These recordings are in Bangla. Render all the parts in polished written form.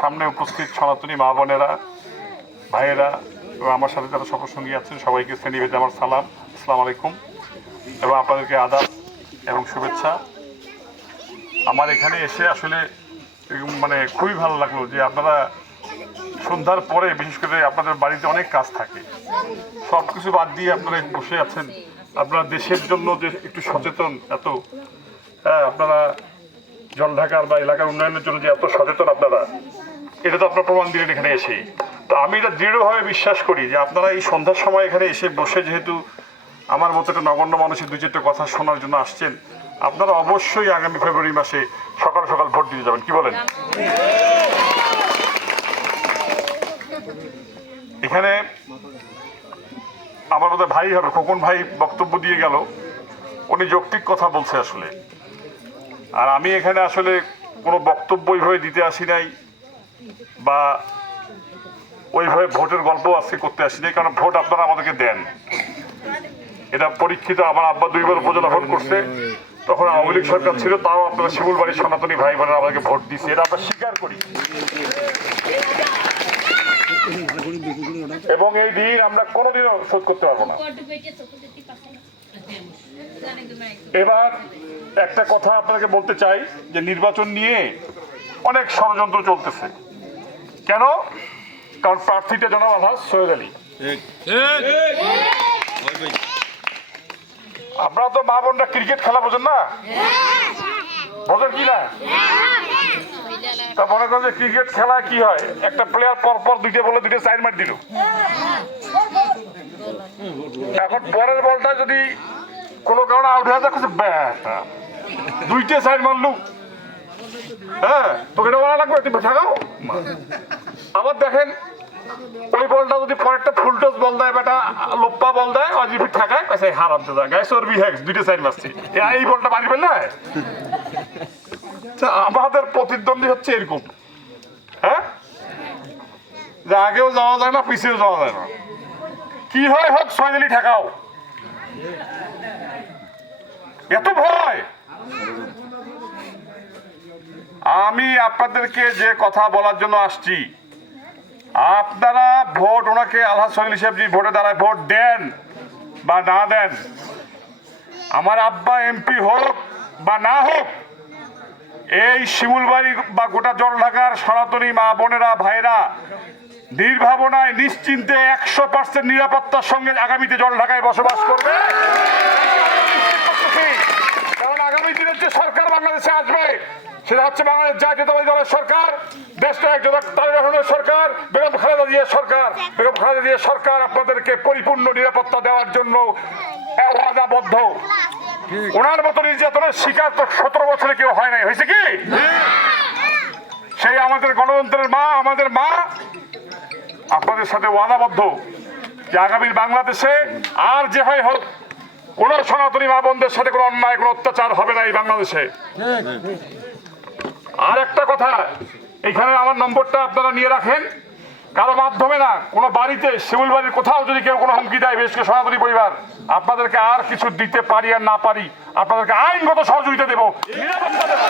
সামনে উপস্থিত সনাতনী মা বোনেরা, ভাইয়েরা এবং আমার সাথে যারা সফরসঙ্গী আছেন সবাইকে শ্রেণীভেদে আমার সালাম, আসসালামু আলাইকুম এবং আপনাদেরকে আদাব এবং শুভেচ্ছা। আমার এখানে এসে আসলে খুবই ভালো লাগলো যে আপনারা সন্ধ্যার পরে, বিশেষ করে আপনাদের বাড়িতে অনেক কাজ থাকে, সব কিছু বাদ দিয়ে আপনারা বসে আছেন। আপনারা দেশের জন্য যে একটু সচেতন, এত আপনারা জলঢাকার বা এলাকার উন্নয়নের জন্য যে এত সচেতন আপনারা, এটা তো আপনারা প্রমাণ দিলেন এখানে এসে। তো আমি এটা দৃঢ়ভাবে বিশ্বাস করি যে আপনারা এই সন্ধ্যার সময় এখানে এসে বসে, যেহেতু আমার মতো একটা নগণ্য মানুষের দুই চারটে কথা শোনার জন্য আসছেন, আপনারা অবশ্যই আগামী ফেব্রুয়ারি মাসে সকাল সকাল ভোট দিতে যাবেন। কি বলেন? এখানে আমার মতো ভাই হবে, খোকন ভাই বক্তব্য দিয়ে গেল, উনি যৌক্তিক কথা বলছে আসলে। আর আমি এখানে আসলে কোনো বক্তব্য ওইভাবে দিতে আসি নাই বা ওইভাবে ভোটের গল্প আজকে করতে আসি নাই, কারণ ভোট আপনারা আমাদেরকে দেন, এটা পরীক্ষিত। আমার আব্বা 2 বার উপজেলা ভোট করছে, তখন আওয়ামী লীগ সরকার ছিল, তাও আপনারা শিমুলবাড়ির সনাতনী ভাই বোনেরা আমাদেরকে ভোট দিচ্ছে, এটা আমরা স্বীকার করি এবং এই দিন আমরা কোনোদিনও শোধ করতে পারবো না। এবার একটা কথা আপনাকে বলতে চাই যে নির্বাচন নিয়ে অনেক ষড়যন্ত্র চলতেছে। কেন? কারণ প্রার্থীটা জনাব আলহাজ সৈয়দ আলী। আপনারা তো মা বোনরা ক্রিকেট খেলা বোঝেন না? বোঝেন কি না? তা মনে করেন যে ক্রিকেট খেলা কি হয়, একটা প্লেয়ার পরপর 2টে বলে 2টে সাইড মার দিল, এখন পরের বলটা যদি কোনো কারণে আউট হয়ে যায়, 2টে সাইড মারলু, হ্যাঁ তোকে এটা বলা লাগবে, তুমি ঠেকাও। আবার দেখেন ওই বলটা যদি পরেরটা ফুলটস বল দেয়, বেটা লোপ্পা বল দেয়, অজিবি ঠেকায়, হারাম তো গায়ে চর্বি হ্যাক্স 2টে সাইড মারছি, এই বলটা মারি ফেললে। আমাদের প্রতিদ্বন্দ্বী হচ্ছে এরকম, হ্যাঁ, যে আগেও যাওয়া যায় না, পিছিয়েও যাওয়া যায় না, কি হয় হোক সৈয়দ আলী ঠেকাও। এত ভয়। আমি আপনাদেরকে যে কথা বলার জন্য আসছি, আপনারা ভোট ওনাকে আলহাজ সৈয়দ আলী সাহেব জি ভোটে দাঁড়ায় ভোট দেন বা না দেন, আমার আব্বা এমপি হোক বা না হোক, এই শিমুলবাড়ি বা গোটা জলঢাকার সনাতনী মা বোনেরা, ভাইরা নির্ভাবনায় নিশ্চিন্তে 100% নিরাপত্তার সঙ্গে আগামীতে জলঢাকায় বসবাস করবে। কারণ আগামী দিনের যে সরকার বাংলাদেশে আসবে, সেটা হচ্ছে বাংলাদেশ জাতীয়তাবাদী দলের সরকার, দেশটা তারেক রহমানের সরকার, বেগম খালেদা জিয়ার সরকার। বেগম খালেদা জিয়ার সরকার আপনাদেরকে পরিপূর্ণ নিরাপত্তা দেওয়ার জন্য ওয়াদাবদ্ধ। ওনার মতো নির্যাতনের শিকার তো 17 বছরে কেউ হয় নাই, হয়েছে কি? সেই আমাদের গণতন্ত্রের মা, আমাদের মা আপনাদের সাথে ওয়াদাবদ্ধ যে আগামীর বাংলাদেশে আর যে হয় হোক, কোন সনাতনী মা বোনদের সাথে কোনো অন্যায়, কোনো অত্যাচার হবে না এই বাংলাদেশে। আর একটা কথা, এখানে আমার নম্বরটা আপনারা নিয়ে রাখেন, কারো মাধ্যমে না, কোনো বাড়িতে শিমুলবাড়ির কোথাও যদি কেউ কোনো হুমকি দেয়, বিশেষ করে সনাতনী পরিবার, আপনাদেরকে আর কিছু দিতে পারি আর না পারি, আপনাদেরকে আইনগত সহযোগিতা দেব, নিরাপত্তা দেব।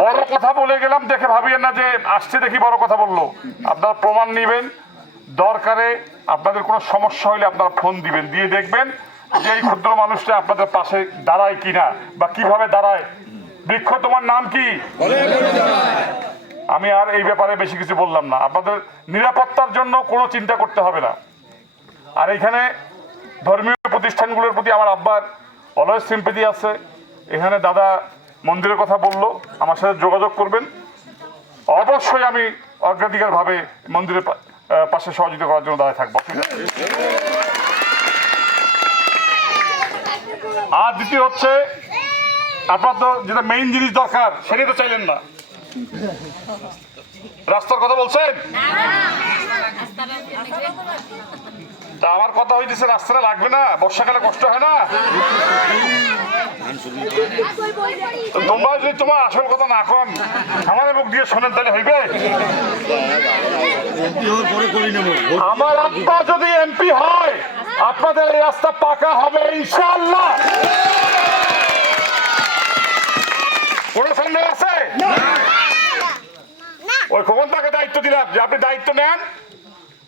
বড় কথা বলে গেলাম দেখে ভাবিয়েন না যে আসছে দেখি বড় কথা বললো। আপনারা প্রমাণ নিবেন, দরকারে আপনাদের কোনো সমস্যা হলে আপনারা ফোন দিবেন, দিয়ে দেখবেন যে এই ক্ষুদ্র মানুষটা আপনাদের পাশে দাঁড়ায় কিনা বা কিভাবে দাঁড়ায়। বৃক্ষ তোমার নাম কি? আমি আর এই ব্যাপারে বেশি কিছু বললাম না। আপনাদের নিরাপত্তার জন্য কোনো চিন্তা করতে হবে না। আর এখানে ধর্মীয় প্রতিষ্ঠানগুলোর প্রতি আমার আব্বার অলওয়েজ সিম্পেথি আছে। এখানে দাদা মন্দিরের কথা বললো, আমার সাথে যোগাযোগ করবেন, অবশ্যই আমি অগ্রাধিকারভাবে মন্দিরের পাশে সহযোগিতা করার জন্য দাঁড়িয়ে থাকবো। আর দ্বিতীয় হচ্ছে, আপনার তো যেটা মেইন জিনিস দরকার সেটাই তো চাইলেন না, রাস্তার কথা বলছেন। তা আমার কথা হইতেছে রাস্তাটা লাগবে না, বর্ষাকালে কষ্ট হয় না। তোমরা যদি তোমার আসল কথা না কন, আমাদের মুখ দিয়ে শোনেন, তাহলে হইবে। আমার আব্বা যদি এমপি হয়, আপনাদের এই রাস্তা পাকা হবে ইনশাআল্লাহ। দিলাম যে আপনি দায়িত্ব নেন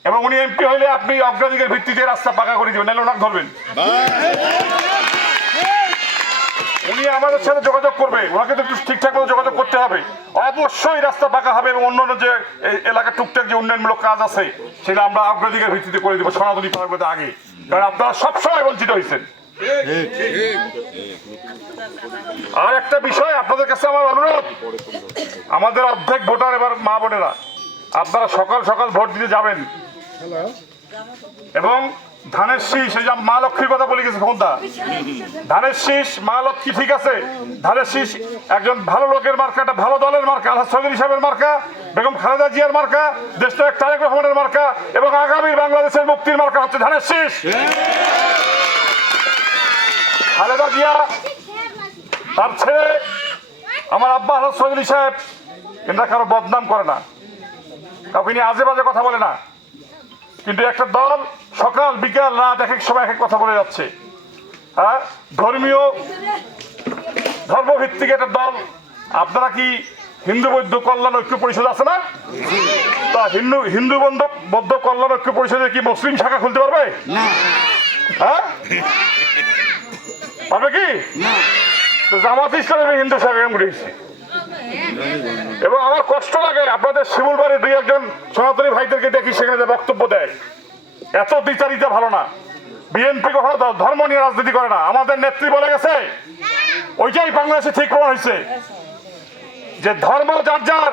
এবং উনি এমপি হইলে আপনি অগ্রাধিকার ভিত্তিতে রাস্তা পাকা করে দিবেন, নাহলে ওনাকে ধরবেন। উনি আমাদের সাথে যোগাযোগ করবে, ওনাকে তো একটু ঠিকঠাক মতো যোগাযোগ করতে হবে। অবশ্যই রাস্তা পাকা হবে এবং অন্যান্য যে এলাকার টুকটাক যে উন্নয়নমূলক কাজ আছে সেটা আমরা অগ্রাধিকার ভিত্তিতে করে দেবো সনাতনী পার্বতীর আগে, কারণ আপনারা সবসময় বঞ্চিত হয়েছেন। আর একটা বিষয় আপনাদের কাছে আমার অনুরোধ, আমাদের অর্ধেক ভোটার এবার মা বোনেরা, আপনারা সকাল সকাল ভোট দিতে যাবেন এবং ধানের শীষ, এই যে মা লক্ষ্মীর কথা বলে গেছে কোনটা, ধানের শীষ মা লক্ষ্মী ঠিক আছে, ধানের শীষ একজন ভালো লোকের মার্কা, একটা ভালো দলের মার্কা, আলহাজ চৌধুরী সাহেবের মার্কা, বেগম খালেদা জিয়ার মার্কা, দেশনায়ক তারেক রহমানের মার্কা এবং আগামীর বাংলাদেশের মুক্তির মার্কা হচ্ছে ধানের শীষ। খালেদা জিয়া, তার ছেলে আমার আব্বা আলহাজ চৌধুরী সাহেব, এরা কারো বদনাম করে না, কাউকে নিয়ে আজে বাজে কথা বলে না, কিন্তু একটা দল সকাল বিকাল রাত এক এক সময় এক এক কথা বলে যাচ্ছে। হ্যাঁ, ধর্মভিত্তিক একটা দল। আপনারা কি হিন্দু বৌদ্ধ কল্যাণ ঐক্য পরিষদ আছে না? তা হিন্দু বৌদ্ধ কল্যাণ ঐক্য পরিষদে কি মুসলিম শাখা খুলতে পারবে? হ্যাঁ, পারবে কি? জামাত ইসলামের হিন্দু শাখা উঠেছে। এবং আমার কষ্ট লাগে আপনাদের শিমুল বাড়ির দুই একজন সনাতনী ভাইদেরকে দেখি সেখানে বক্তব্য দেয়, এত বিচারিতা ভালো না। বিএনপি কখনো ধর্ম নিয়ে রাজনীতি করে না, আমাদের নেত্রী বলে গেছে, ওইটাই বাংলাদেশে ঠিক প্রমাণ হয়েছে যে ধর্ম যার যার,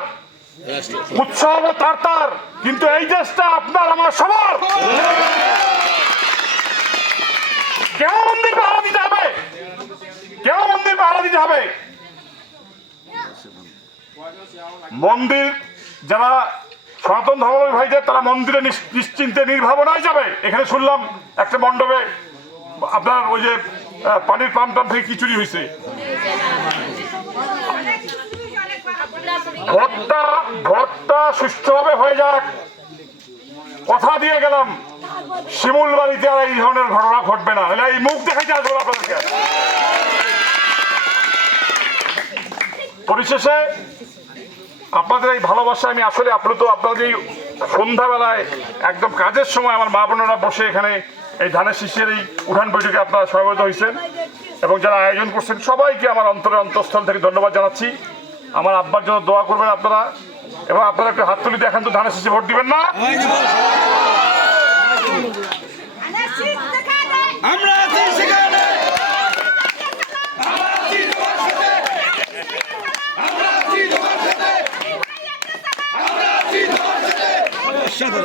উৎসব তার তার, কিন্তু এই দেশটা আপনার আমার সবার। কেন মন্দির পাহারা দিতে হবে? কেন মন্দির পাহারা দিতে হবে? মন্দির যারা সনাতন ধর্মের ভাইদের, তারা মন্দিরে নিশ্চিন্তে নির্ভাবনায় যাবে। এখানে শুনলাম একটা মণ্ডপে আপনার ওই যে পানির পাম্প টাম্প থেকে খিচুড়ি হয়েছে। ভোটটা সুষ্ঠুভাবে হয়ে যাক, কথা দিয়ে গেলাম শিমুল বাড়িতে আর এই ধরনের ঘটনা ঘটবে না, এই মুখ দেখাইতে আসবো আপনাদেরকে। পরিশেষে আপনাদের এই ভালোবাসা আমি আসলে আপ্লুত। আপনাদের এই সন্ধ্যাবেলায় একদম কাজের সময় আমার মা বোনেরা বসে এখানে এই ধানের শীষের এই উঠান বৈঠকে আপনারা সমবেত হয়েছেন এবং যারা আয়োজন করছেন সবাইকে আমার অন্তঃস্থল থেকে ধন্যবাদ জানাচ্ছি। আমার আব্বার জন্য দোয়া করবেন আপনারা, এবং আপনারা একটু হাত তুলি দেখান তো, ধানের শীষে ভোট দিবেন না?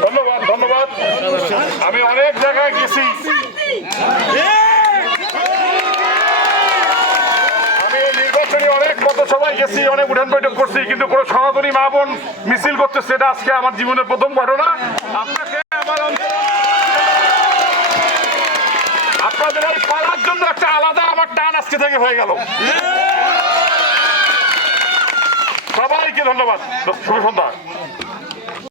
ধন্যবাদ ধন্যবাদ। আমি অনেক জায়গায় গেছি, আমি নির্বাচনী অনেক পথসভায় গেছি, অনেক উঠান বৈঠক করছি, কিন্তু কোনো সনাতনী মা বোন মিছিল করতে, সেটা আজকে আমার জীবনের প্রথম ঘটনা। আপনাকে আমার আপনাদের এই পালার জন্য একটা আলাদা আমার টান আজকে থেকে হয়ে গেল। সবাইকে ধন্যবাদ, শুভ সন্ধ্যা।